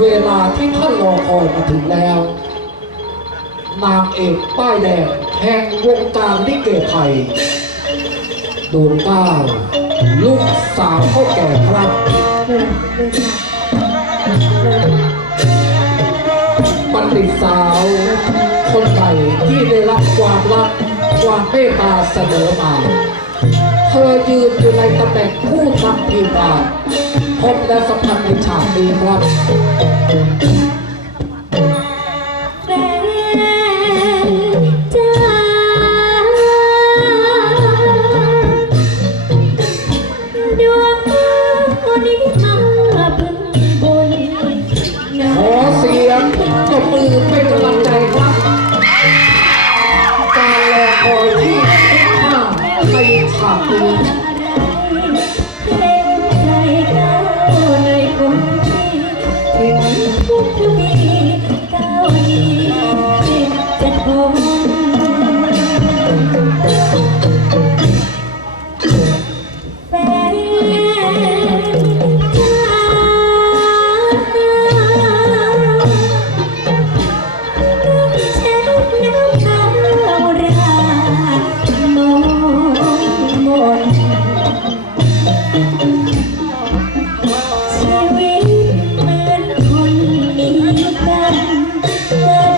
เวลาที่ท่านรอคอยมาถึงแล้ว นางเอกป้ายแดงแห่งวงการลิเกไทยโดวงเก้าวลูกสาวเข้าแก่ครับบัณฑิตสาว คนใหม่ที่ได้รับความรักความเมตตาเสมอมา อยืนอยู่ในตำแหน่งผู้นำทีมงานพบและสัมผัสในฉากนี้ครับแฟนจ้าดวงดาวนี้มาพึ่งบุญงาขอเสียงตบมือเป็นกำลัง ฉากนี้ Thank you.